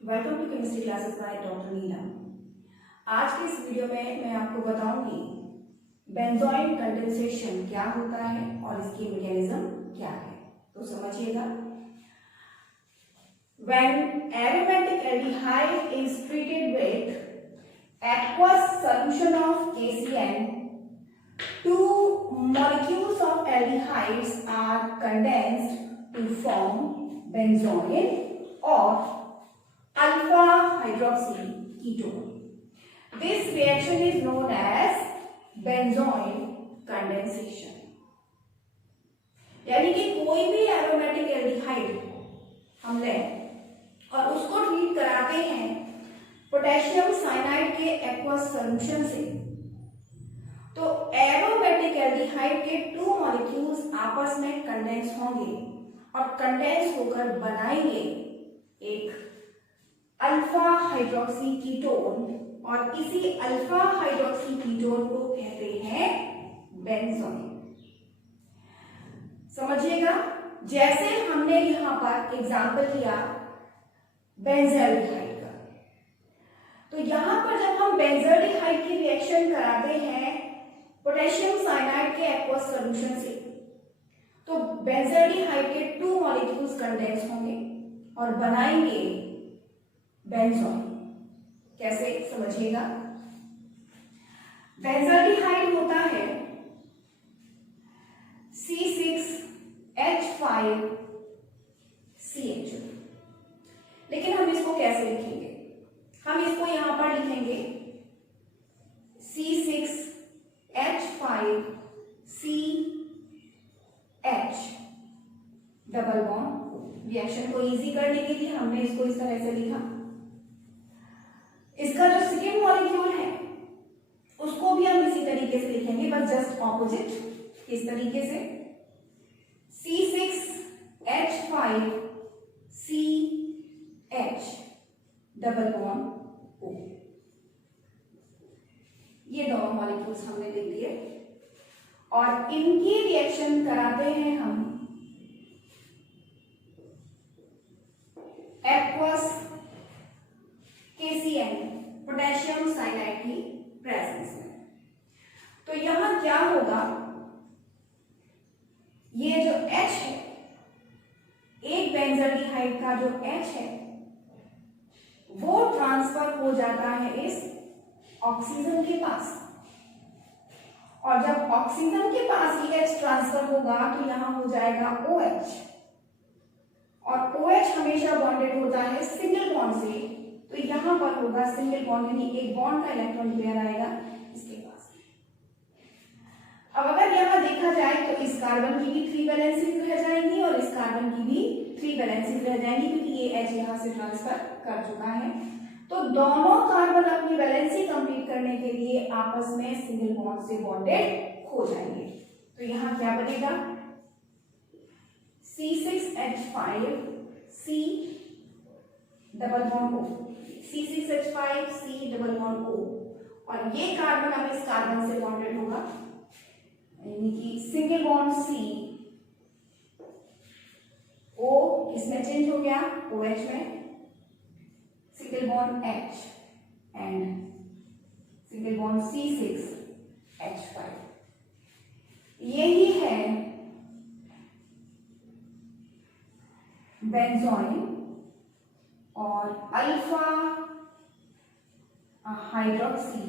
Welcome to chemistry classes by doctor Neelam. आज के इस वीडियो में मैं आपको बताऊंगी बेंजोइन कंडेंसेशन क्या होता है और इसकी मैकेनिज्म क्या है। तो समझिएगा, when aromatic aldehyde is treated with aqueous solution of KCN, two molecules of aldehydes are condensed to form benzoin or alpha hydroxy ketone. This reaction is known as benzoin condensation. यानी कि कोई भी aromatic aldehyde हम लें और उसको treat कराते हैं पोटेशियम साइनाइड के एक्वस सॉल्यूशन से, तो एरोमेटिक एल्डिहाइड के टू मॉलिक्यूल्स आपस में कंडेंस होंगे और कंडेंस होकर बनाएंगे एक अल्फा हाइड्रोक्सी कीटोन, और इसी अल्फा हाइड्रोक्सी कीटोन को कहते हैं बेंजोइन। समझिएगा, जैसे हमने यहां पर एग्जांपल लिया बेंजल्डिहाइड का, तो यहां पर जब हम बेंजल्डिहाइड की रिएक्शन कराते हैं पोटेशियम साइनाइड के एक्वस सॉल्यूशन से, तो बेंजल्डिहाइड के टू मॉलिक्यूल्स कंडेंस होंगे और बनाएंगे बेंजोइन। कैसे समझिएगा, बेंजल्डिहाइड होता है C6H5CH, लेकिन हम इसको कैसे लिखेंगे? हम इसको यहां पर लिखेंगे C6H5CH डबल बॉन्ड। रिएक्शन को इजी करने के लिए हमने इसको इस तरह से लिखा। इसका जो सेकेंड मॉलिक्यूल है उसको भी हम इसी तरीके से लिखेंगे, बस जस्ट ऑपोजिट, इस तरीके से C6H5CH डबल बॉन्ड O। ये दोनों मॉलिक्यूल्स हमने लिख दिए और इनकी रिएक्शन कराते हैं हम एक्वस KCN पोटेशियम साइनाइड की प्रेजेंस में। तो यहां क्या होगा, ये जो H है, एक बेंजल्डिहाइड का जो H है वो ट्रांसफर हो जाता है इस ऑक्सीजन के पास, और जब ऑक्सीजन के पास ये H ट्रांसफर होगा तो यहां हो जाएगा OH, और OH हमेशा बॉन्डेड होता है सिंगल बॉन्ड से, तो यहां पर होगा सिंगल बॉन्ड, यानी एक बॉन्ड का इलेक्ट्रॉन पेयर आएगा इसके पास। अब अगर यहां देखा जाए तो इस कार्बन की भी 3 वैलेंसीज रह जाएंगी और इस कार्बन की भी 3 वैलेंसीज रह जाएंगी, क्योंकि ये H यहां से ट्रांसफर कर चुका है। तो दोनों कार्बन अपनी वैलेंसी कंप्लीट करने के लिए आपस में सिंगल बॉन्ड से बॉन्डेड हो जाएंगे। तो यहां क्या बनेगा, C6H5C double bond O, C6H5C double bond O, और ये कार्बन अब इस कार्बन से बॉन्डेड होगा, यानी कि सिंगल बॉन्ड C, O इसमें चेंज हो गया OH में, single bond H and single bond C6H5। यही है बेंजोइन और अल्फा हाइड्रोक्सी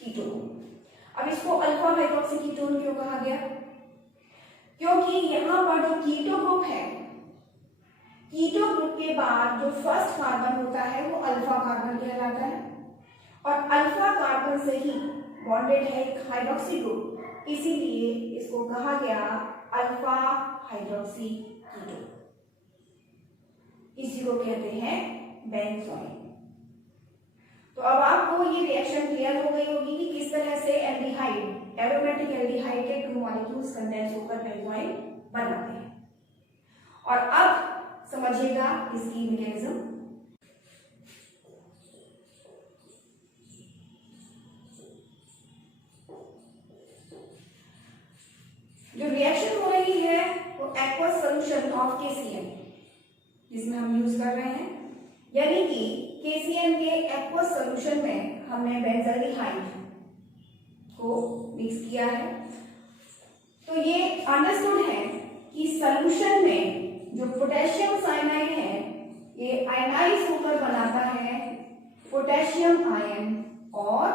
कीटोन। अब इसको अल्फा हाइड्रोक्सी कीटोन क्यों कहा गया? क्योंकि यहां पर जो कीटो ग्रुप है, कीटो ग्रुप के बाद जो फर्स्ट कार्बन होता है वो अल्फा कार्बन कहलाता है, और अल्फा कार्बन से ही बॉन्डेड है एक हाइड्रोक्सी ग्रुप, इसीलिए इसको कहा गया अल्फा हाइड्रोक्सी कीटोन। इसी को कहते हैं बेंजोइन। तो अब आपको ये रिएक्शन क्लियर हो गई होगी कि किस तरह से एल्डिहाइड, एरोमेटिक एल्डिहाइड के टू मॉलिक्यूल्स कंडेंस होकर बेंजोइन बनाते हैं। और अब समझिएगा इसकी मैकेनिज्म। जो रिएक्शन हो रही है वो एक्वस सॉल्यूशन ऑफ KCN, जिसमें हम यूज कर रहे हैं, यानी कि KCl के एक्वस सॉल्यूशन में हमने बेंजल्डिहाइड को मिक्स किया है। तो ये अंडरस्टूड है कि सॉल्यूशन में जो पोटेशियम साइनाइड है ये आयनाइज होकर बनाता है पोटेशियम आयन और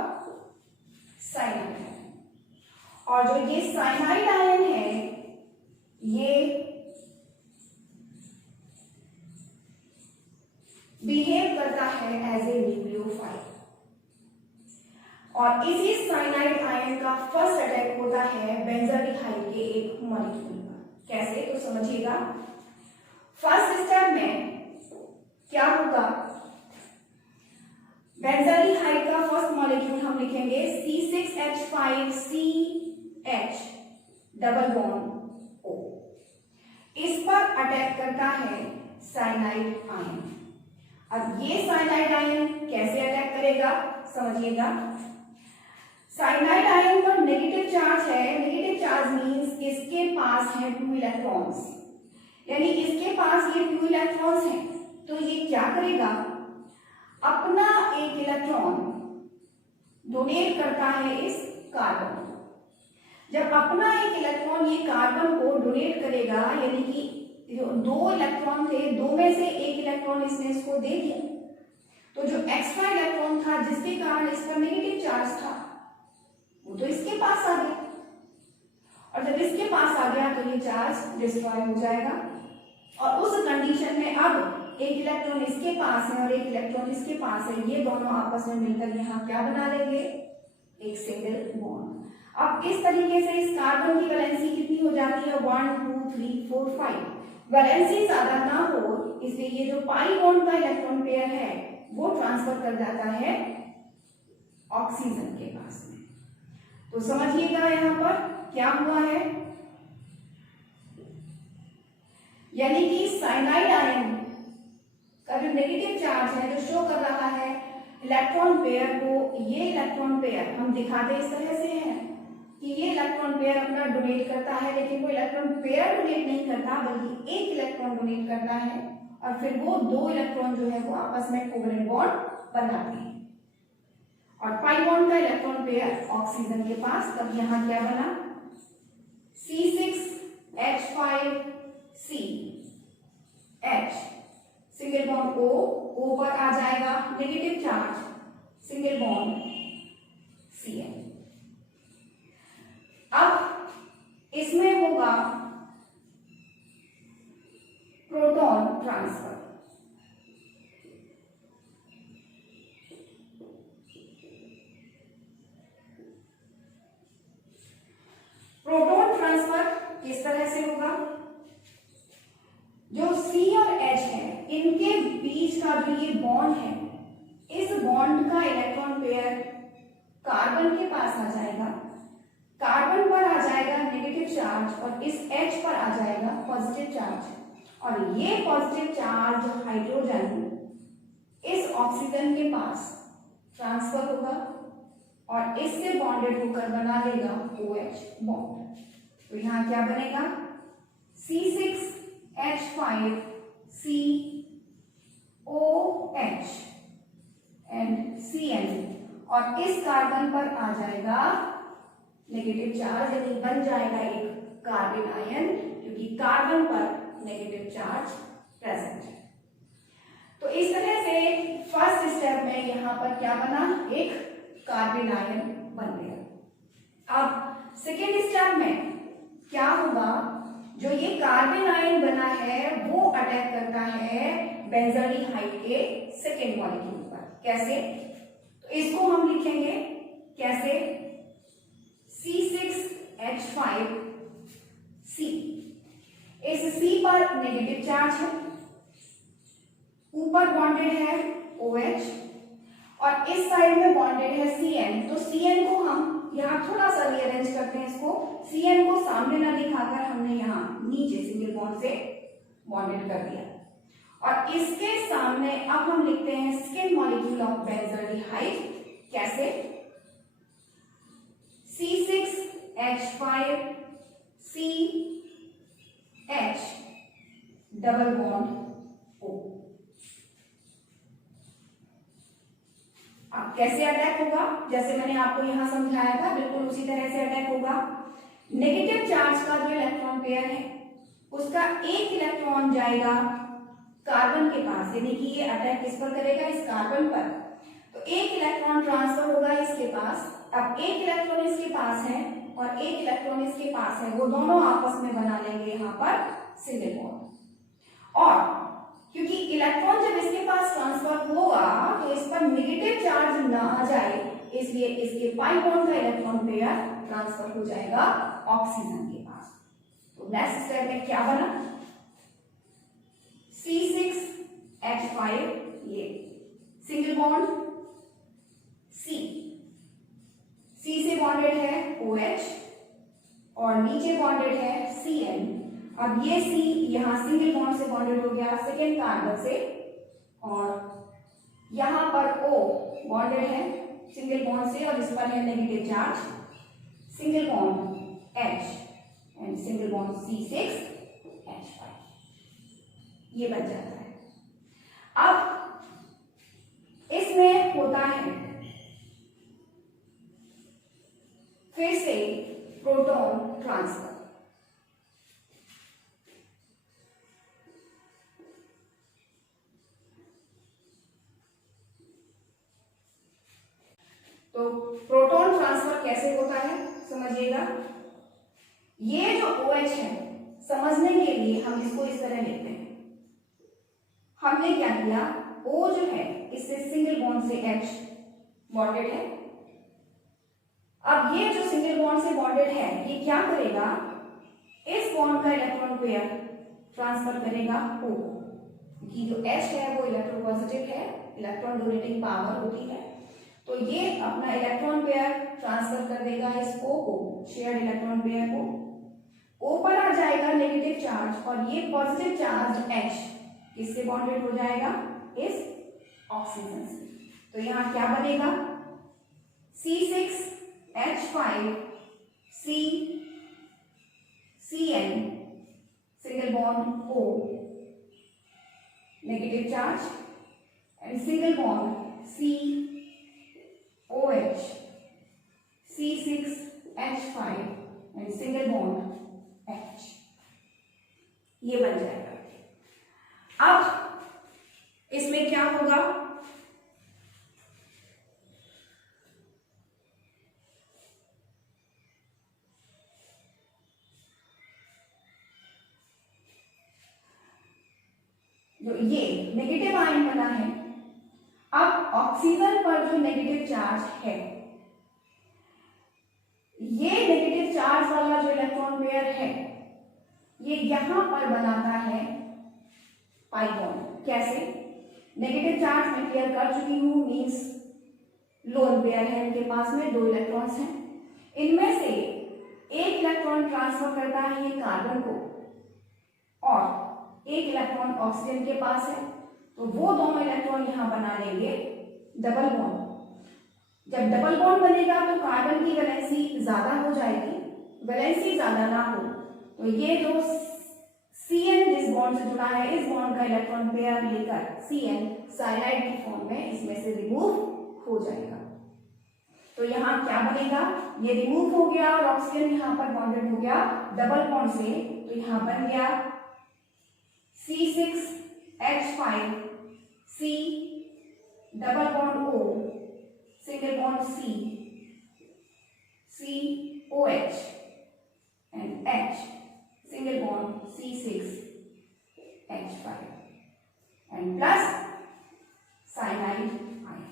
साइनाइड, और जो ये साइनाइड आयन है ये बिहेव करता है एज ए न्यूक्लियोफाइल, और इसी साइनाइड आयन का फर्स्ट अटैक होता है बेंजल्डिहाइड के एक मॉलिक्यूल पर। कैसे, तो समझिएगा। फर्स्ट स्टेप में क्या होगा, बेंजल्डिहाइड का फर्स्ट मॉलिक्यूल हम लिखेंगे C6H5CH डबल बॉन्ड O। इस पर अटैक करता है साइनाइड आयन। अब ये साइनाइड आयन कैसे अटैक करेगा, समझिएगा। साइनाइड आयन पर नेगेटिव चार्ज है। नेगेटिव चार्ज मींस इसके पास है 2 इलेक्ट्रॉन्स, यानी इसके पास ये 2 इलेक्ट्रॉन्स हैं। तो ये क्या करेगा, अपना एक इलेक्ट्रॉन डोनेट करता है इस कार्बन को। जब अपना एक इलेक्ट्रॉन ये कार्बन को डोनेट करेगा, यानी कि जो 2 इलेक्ट्रॉन थे, 2 में से एक इलेक्ट्रॉन इसने इसको दे दिया, तो जो एक्स्ट्रा इलेक्ट्रॉन था जिसके कारण इस पर नेगेटिव चार्ज था वो तो इसके पास आ गया, और जब इसके पास आ गया तो ये चार्ज डिस्ट्रॉय हो जाएगा। और उस कंडीशन में अब एक इलेक्ट्रॉन इसके पास है और एक इलेक्ट्रॉन इसके पास है, ये दोनों आपस में मिलकर यहाँ क्या बना लेंगे, एक सिंगल बॉन्ड। अब इस तरीके से इस कार्बन की वैलेंसी कितनी हो जाती है, 1 2 3 4 5। वैलेंसी ज्यादा ना हो इसलिए ये जो पाई बॉन्ड का इलेक्ट्रॉन पेयर है वो ट्रांसफर कर जाता है ऑक्सीजन के पास में। तो समझिएगा यहाँ पर क्या हुआ है, यानी कि साइनाइड आयन का जो नेगेटिव चार्ज है जो शो कर रहा है इलेक्ट्रॉन पेयर को, ये इलेक्ट्रॉन पेयर हम दिखाते इस तरह से है कि ये इलेक्ट्रॉन पेयर अपना डोनेट करता है, लेकिन वो इलेक्ट्रॉन पेयर डोनेट नहीं करता बल्कि एक इलेक्ट्रॉन डोनेट करता है, और फिर वो 2 इलेक्ट्रॉन जो है वो आपस में कोवेलेंट बॉन्ड बनाते हैं, और पाई बॉन्ड का इलेक्ट्रॉन पेयर ऑक्सीजन के पास। तब यहाँ क्या बना, C6H5CH सिंगल बॉन्ड O पर आ जाएगा negative charge, single bond Cl। अब इसमें होगा प्रोटॉन ट्रांसफर। प्रोटॉन ट्रांसफर किस तरह से होगा, जो C और H है इनके बीच का जो ये बॉन्ड है, इस बॉन्ड का इलेक्ट्रॉन पेयर कार्बन के पास आ जाएगा, कार्बन पर आ जाएगा नेगेटिव चार्ज और इस H पर आ जाएगा पॉजिटिव चार्ज, और ये पॉजिटिव चार्ज हाइड्रोजन इस ऑक्सीजन के पास ट्रांसफर होगा और इससे बॉन्डेड होकर बना लेगा OH बॉन्ड। तो यहाँ क्या बनेगा, C6H5COH एंड Cl, और इस कार्बन पर आ जाएगा नेगेटिव चार्ज, यानी बन जाएगा एक कार्बन आयन, क्योंकि कार्बन पर नेगेटिव चार्ज प्रेजेंट है। तो इस तरह से फर्स्ट स्टेप में यहाँ पर क्या बना, एक कार्बन आयन बन गया। अब सेकेंड स्टेप में क्या होगा, जो ये कार्बन आयन बना है वो अटैक करता है बेंजल्डिहाइड के सेकेंड मॉलिक्यूल पर। कैसे, तो इसको हम लिखेंगे कैसे, C6H5C। इस C पर नेगेटिव चार्ज है, ऊपर बॉन्डेड है OH और इस साइड में बॉन्डेड है Cn। तो Cn को हम यहाँ थोड़ा सा रीअरेंज करते हैं, इसको Cn को सामने ना दिखाकर हमने यहाँ नीचे सिंगल बॉन्ड से बॉन्डेड कर दिया, और इसके सामने अब हम लिखते हैं सेकेंड मॉलिक्यूल ऑफ बेंजल्डिहाइड। कैसे, C6H5CH डबल बॉन्ड O। कैसे अटैक होगा, जैसे मैंने आपको यहाँ समझाया था बिल्कुल उसी तरह से अटैक होगा। नेगेटिव चार्ज का जो इलेक्ट्रॉन पेयर है उसका एक इलेक्ट्रॉन जाएगा कार्बन के पास, यानी कि ये अटैक किस पर करेगा, इस कार्बन पर। तो एक इलेक्ट्रॉन ट्रांसफर होगा इसके पास। अब एक इलेक्ट्रॉन इसके पास है और एक इलेक्ट्रॉन इसके पास है, वो दोनों आपस में बना लेंगे यहाँ पर सिंगल बॉन्ड। और क्योंकि इलेक्ट्रॉन जब इसके पास ट्रांसफर होगा तो इस पर नेगेटिव चार्ज ना आ जाए, इसलिए इसके पाई बॉन्ड का इलेक्ट्रॉन पेयर ट्रांसफर हो जाएगा ऑक्सीजन के पास। तो नेक्स्ट स्टेप में क्या बना, C6H5, ये सिंगल बॉन्ड C से बॉन्डेड है OH और नीचे बॉन्डेड है Cn। अब ये C यहाँ सिंगल बॉन्ड से बॉन्डेड हो गया सेकेंड कार्बन से, और यहाँ पर O बॉन्डेड है सिंगल बॉन्ड से और इस पर है negative charge, single bond H and single bond C6H5, ये बन जाता है। अब इसमें होता है फिर से प्रोटॉन ट्रांसफर। तो प्रोटॉन ट्रांसफर कैसे होता है समझिएगा। ये जो OH है, समझने के लिए हम इसको इस तरह लेते हैं। हमने क्या किया, O जो है इससे सिंगल बॉन्ड से H बॉन्डेड है। अब ये जो सिंगल बॉन्ड से बॉन्डेड है ये क्या करेगा, इस बॉन्ड का इलेक्ट्रॉन पेयर ट्रांसफर करेगा O, क्योंकि जो H है वो इलेक्ट्रोपॉजिटिव है, इलेक्ट्रॉन डोनेटिंग पावर होती है। तो ये अपना इलेक्ट्रॉन पेयर ट्रांसफर कर देगा इस O को, शेयर्ड इलेक्ट्रॉन पेयर को। O पर आ जाएगा नेगेटिव चार्ज और ये पॉजिटिव चार्ज H किससे बॉन्डेड हो जाएगा, इस ऑक्सीजन से। तो यहाँ क्या बनेगा, C6H5 Cn single bond O negative charge and single bond COH C6H5 and single bond H, ये बन जाएगा। अब इसमें क्या होगा, जो ये नेगेटिव आयन बना है, अब ऑक्सीजन पर जो नेगेटिव चार्ज है, ये नेगेटिव चार्ज वाला जो इलेक्ट्रॉन पेयर है ये यहां पर बनाता है पाई बॉन्ड। कैसे, नेगेटिव चार्ज मैं क्लियर कर चुकी हूं, मींस लोन पेयर है, इनके पास में दो इलेक्ट्रॉन्स हैं, इनमें से एक इलेक्ट्रॉन ट्रांसफर करता है ये कार्बन को और एक इलेक्ट्रॉन ऑक्सीजन के पास है, तो वो दोनों इलेक्ट्रॉन यहां बना लेंगे डबल बॉन्ड। जब डबल बॉन्ड बनेगा तो कार्बन की वैलेंसी ज्यादा हो जाएगी, वैलेंसी ज्यादा ना हो तो ये जो Cn जिस बॉन्ड से जुड़ा है इस बॉन्ड का इलेक्ट्रॉन पेयर लेकर Cn साइनाइड की फॉर्म में इसमें से रिमूव हो जाएगा। तो यहाँ क्या बनेगा, ये रिमूव हो गया और ऑक्सीजन यहाँ पर बॉन्डेड हो गया डबल बॉन्ड से, तो यहाँ बन गया C6H5 C double bond O single bond COH and H single bond C6H5 and plus cyanide ion.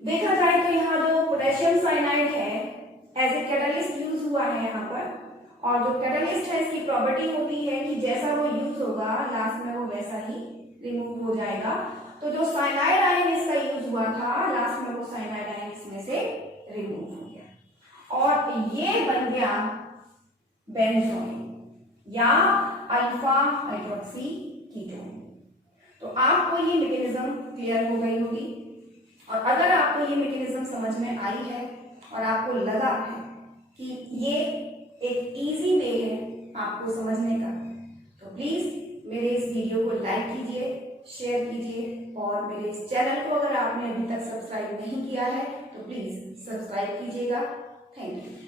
देखा जाए तो यहाँ जो पोटेशियम साइनाइड है एज ए कैटलिस्ट यूज हुआ है यहाँ पर, और जो कैटलिस्ट है इसकी प्रॉपर्टी होती है कि जैसा वो यूज होगा लास्ट में वो वैसा ही रिमूव हो जाएगा। तो जो साइनाइड आयन इसका यूज हुआ था लास्ट में वो साइनाइड आयन इसमें से रिमूव हो गया और ये बन गया बेंजोइन या अल्फा हाइड्रोक्सी कीटोन। तो आपको ये मैकेनिज्म क्लियर हो गई होगी, और अगर आपको ये मैकेनिज्म समझ में आई है और आपको लगा है कि ये एक इजी वे है आपको समझने का, तो प्लीज मेरे इस वीडियो को लाइक कीजिए, शेयर कीजिए और मेरे इस चैनल को अगर आपने अभी तक सब्सक्राइब नहीं किया है तो प्लीज सब्सक्राइब कीजिएगा। Thank you.